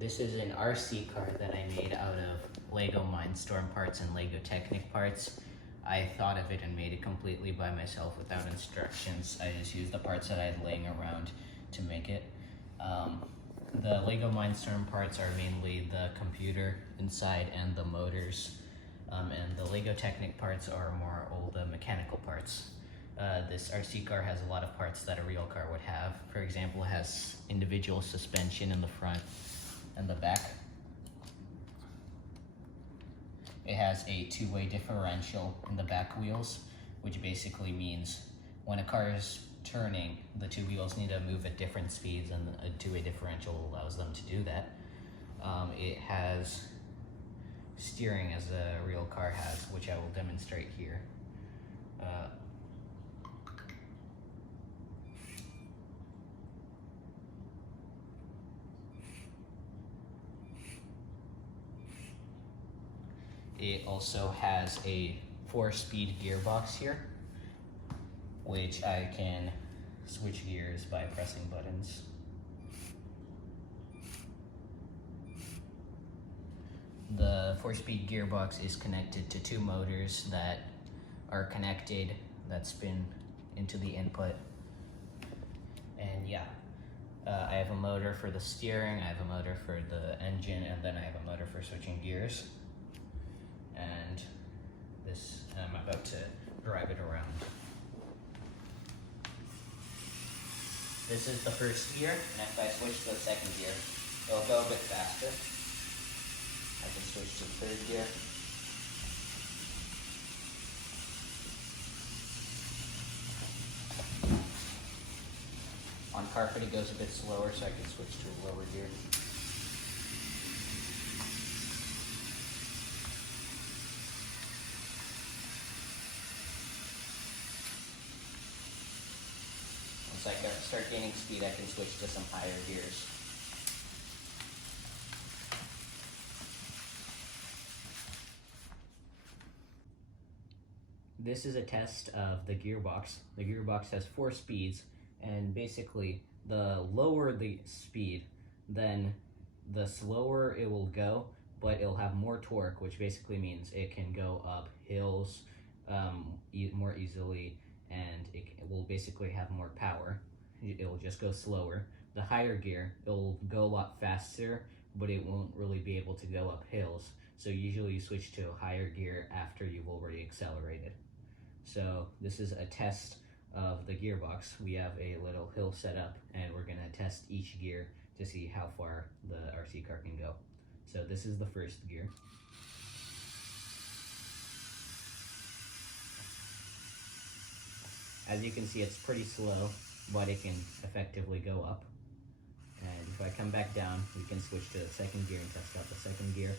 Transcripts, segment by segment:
This is an RC car that I made out of Lego Mindstorm parts and Lego Technic parts. I thought of it and made it completely by myself without instructions. I just used the parts that I had laying around to make it. The Lego Mindstorm parts are mainly the computer inside and the motors. And the Lego Technic parts are more old mechanical parts. This RC car has a lot of parts that a real car would have. For example, it has individual suspension in the front and the back. It has a two-way differential in the back wheels, which basically means when a car is turning, the two wheels need to move at different speeds, and a two-way differential allows them to do that. It has steering as a real car has, which I will demonstrate here. It also has a 4-speed gearbox here, which I can switch gears by pressing buttons. The 4-speed gearbox is connected to two motors that are connected, that spin into the input. And yeah, I have a motor for the steering, I have a motor for the engine, and then I have a motor for switching gears. And this, I'm about to drive it around. This is the first gear, and if I switch to the second gear, it'll go a bit faster. I can switch to the third gear. On carpet it goes a bit slower, so I can switch to a lower gear. Once I start gaining speed, I can switch to some higher gears. This is a test of the gearbox. The gearbox has 4 speeds, and basically the lower the speed, then the slower it will go, but it'll have more torque, which basically means it can go up hills more easily, and it will basically have more power. It'll just go slower. The higher gear, it'll go a lot faster, but it won't really be able to go up hills. So usually you switch to a higher gear after you've already accelerated. So this is a test of the gearbox. We have a little hill set up, and we're gonna test each gear to see how far the RC car can go. So this is the first gear. As you can see, it's pretty slow, but it can effectively go up. And if I come back down, we can switch to the second gear and test out the second gear.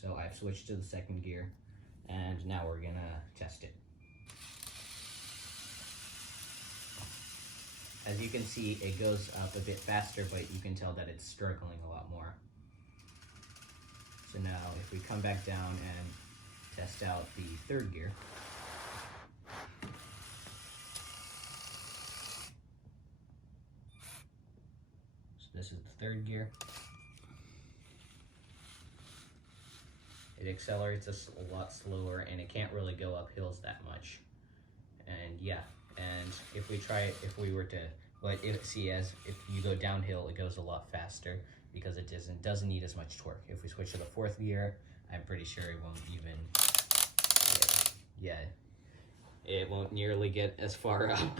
So I've switched to the second gear, and now we're gonna test it. As you can see, it goes up a bit faster, but you can tell that it's struggling a lot more. So now if we come back down and test out the third gear. So this is the third gear. It accelerates a lot slower, and it can't really go up hills that much. And yeah, and if we were to, if you go downhill, it goes a lot faster because it doesn't need as much torque. If we switch to the fourth gear, I'm pretty sure it won't even, it won't nearly get as far up.